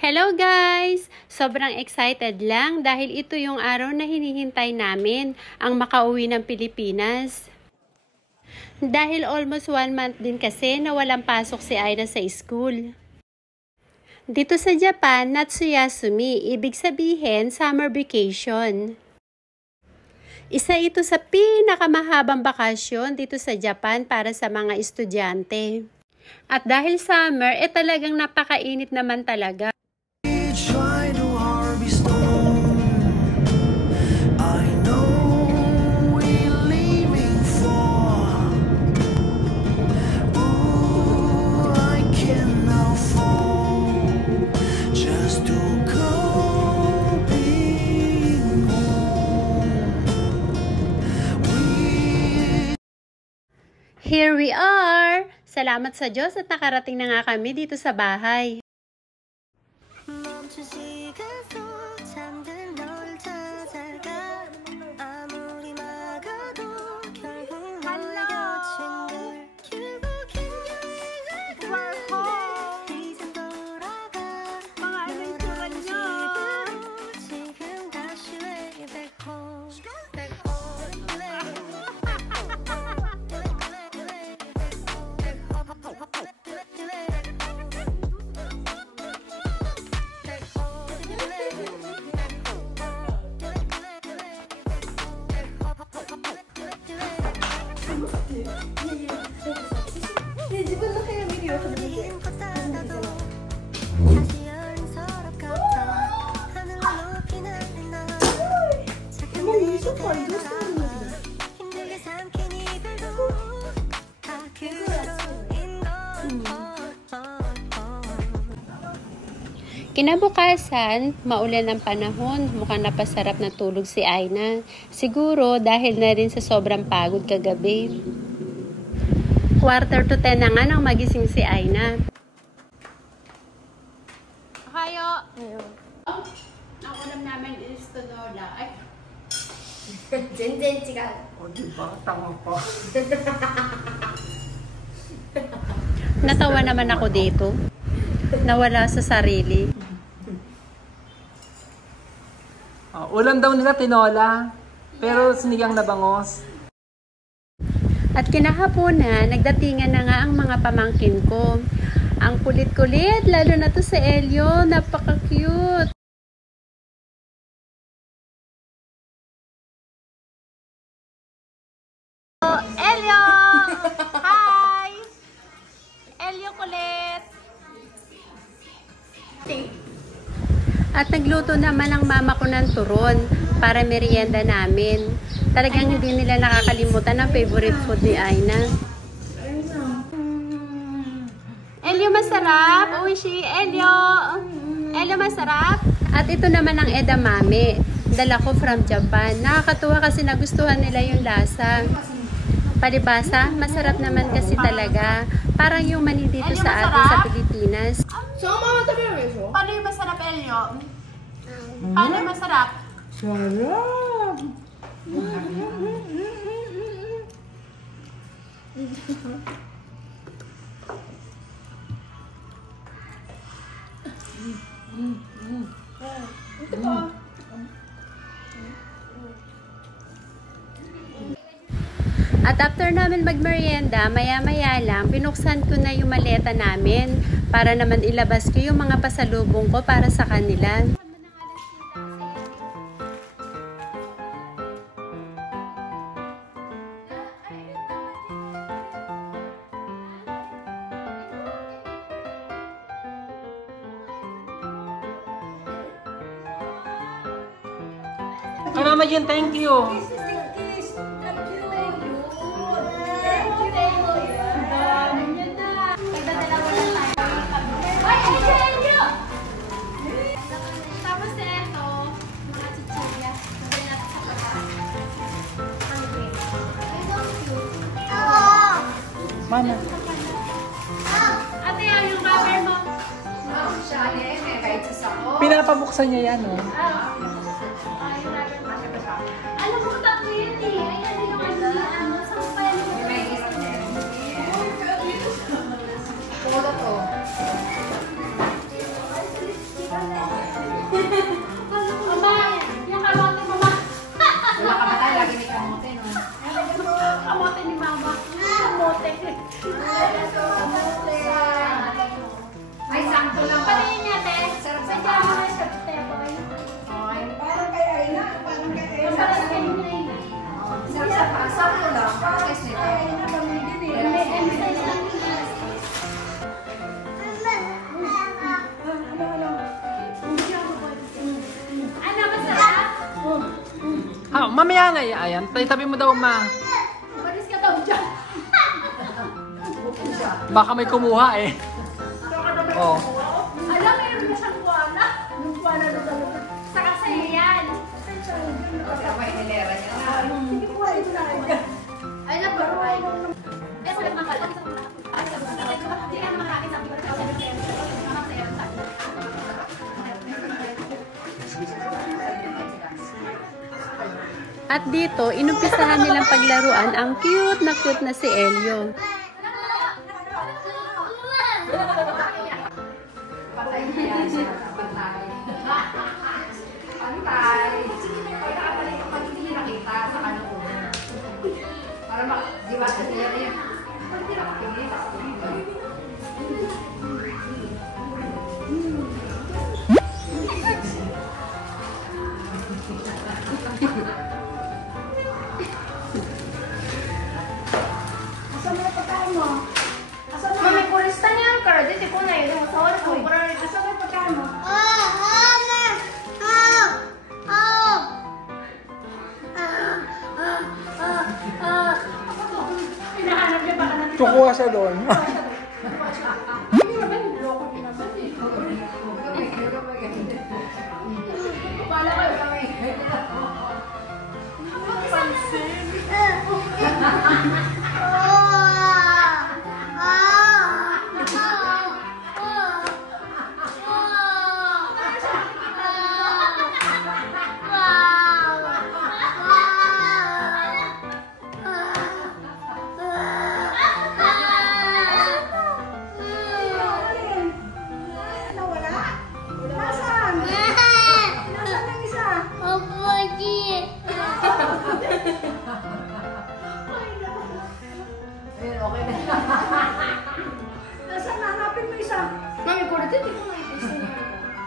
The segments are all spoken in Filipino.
Hello guys! Sobrang excited lang dahil ito yung araw na hinihintay namin, ang makauwi ng Pilipinas. Dahil almost 1 month din kasi na walang pasok si Aina sa school. Dito sa Japan, Natsuyasumi, ibig sabihin summer vacation. Isa ito sa pinakamahabang bakasyon dito sa Japan para sa mga estudyante. At dahil summer, talagang napakainit naman talaga. Here we are! Salamat sa Diyos at nakarating na nga kami dito sa bahay. Kinabukasan, maulan ang panahon, mukhang napasarap na tulog si Aina. Siguro dahil na rin sa sobrang pagod kagabi. 9:45 na nga nang magising si Aina. Hayo! Ang ulam namin is tinola. Ay! O diba? Tama pa. Natawa naman ako dito. Nawala sa sarili. Ulam daw nila tinola, pero sinigang na bangos. At kinahaponan, nagdatingan na nga ang mga pamangkin ko. Ang kulit-kulit, lalo na to si Elio, napaka-cute. Elio! Hi! Elio kulit! At nagluto naman ang mama ko ng turon para merienda namin. Talagang hindi nila nakakalimutan ang favorite food ni Aina. Elio, masarap! Uishi, Elio! Elio, masarap! At ito naman ang edamame. Dala ko from Japan. Nakakatuwa kasi nagustuhan nila yung lasa. Palibasa, masarap naman kasi talaga. Parang yung mani dito sa atin sa Pilipinas. Paano yung masarap, Elio? Paano yung masarap? Sarap! Ito po. At after namin magmerienda, maya-maya lang, binuksan ko na yung maleta namin para naman ilabas ko yung mga pasalubong ko para sa kanila. Mama Jen, thank you! Mana? Ate, yung cover mo. Pinapabuksan niya yan, oh. Alam mo, tatlo yan eh. Ayan yung ano, sa kapal. Polo to. Mama, yung kamote, mama. Wala ka ba tayo? Lagi may kamote, no? Kamote ni mama. Kamote. Ay, sakto lang. Patingin niya, te. Sarap sa Sadya mo na siya, te, boy. Okay. Parang kay Aina. Parang kay Aina. Parang kayo na yun. Sarap sa pa. Sakto lang. Parang kay Snake. Aina, pamigin eh. May M-size lang yun. Ano, masarap? Mamaya na yan. Tabi mo daw, ma. Malis ka daw dyan. Baka may kumuha eh. Oh. Alam, mayroon na siyang buwana. Yung buwana na daw. Sa kasaya yan. Kasi ako inilera niya na. Hindi ko ay talaga. Ay, nabaruay. Eh, sabi ng kalang. Hindi ka makakit sa mga At dito, inumpisahan nilang paglaruan ang cute na si Elio. Patay na yan siya. Patay. Pantay. Pagkakabalik ko pag hindi nakita sa kanukunan. Para di ba kasi yan eh. Pag hindi nakakita. Asan na yung pagkain mo? Asan na? Mami, purista niya ang card. Hindi ko na yun. Sorry ko. Asan na yung pagkain mo? Hinahanap niya baka na Kukuha siya doon. Hindi naman, loko din naman eh. Wala kayo kami. Nasaan? Nasaan ang isa? Ayun, okay na. Nasaan na? Hanapin mo isa. Mami, purista. Hindi ko nakita niya.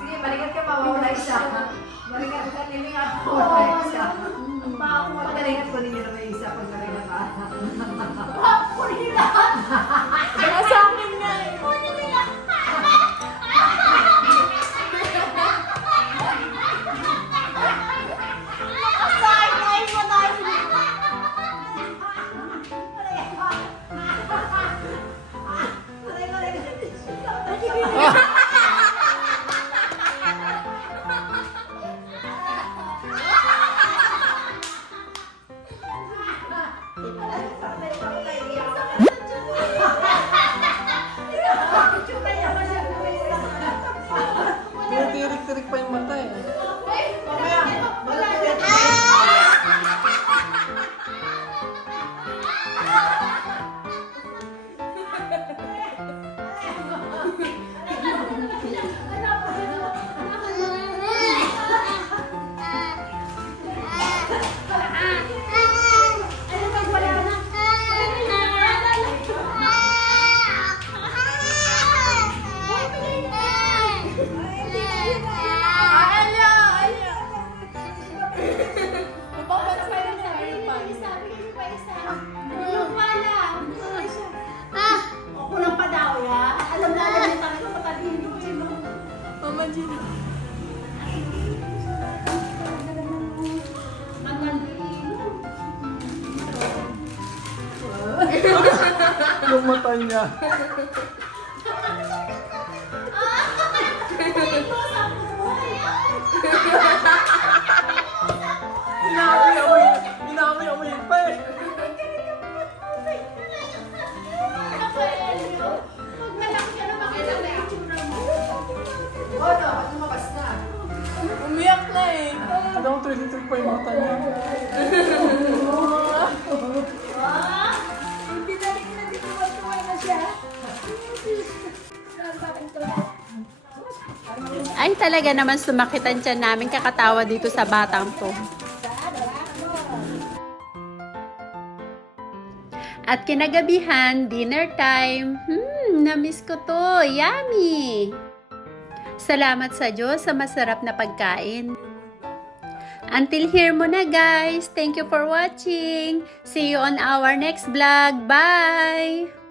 Sige, balikan ka. Mawawala isa. Balikan ka. Liling ako. Mawawala isa. Pagalingan ko ninyo na may isa. Pag nalikan ka. Sa akin na eh. Tinitirik-tirik pa yung mata eh. Kulang pa daw ya. Alam na niya talaga matalino eh. No? Mama Gina. Matalino. Yung mata niya. Inamoy pa eh. Pag malaki ka na makita na yung tsura mo. Oh, no. Ba't lumabas na? Umiyak na eh. Ano ang tinitirik pa yung mata niya? Pinalik na dito. Tuwa na siya. Ay, talaga naman sumakitan siya namin kakatawa dito sa batang to. At kinagabihan, dinner time. Na-miss ko to. Yummy! Salamat sa Diyos sa masarap na pagkain. Until here muna guys. Thank you for watching. See you on our next vlog. Bye!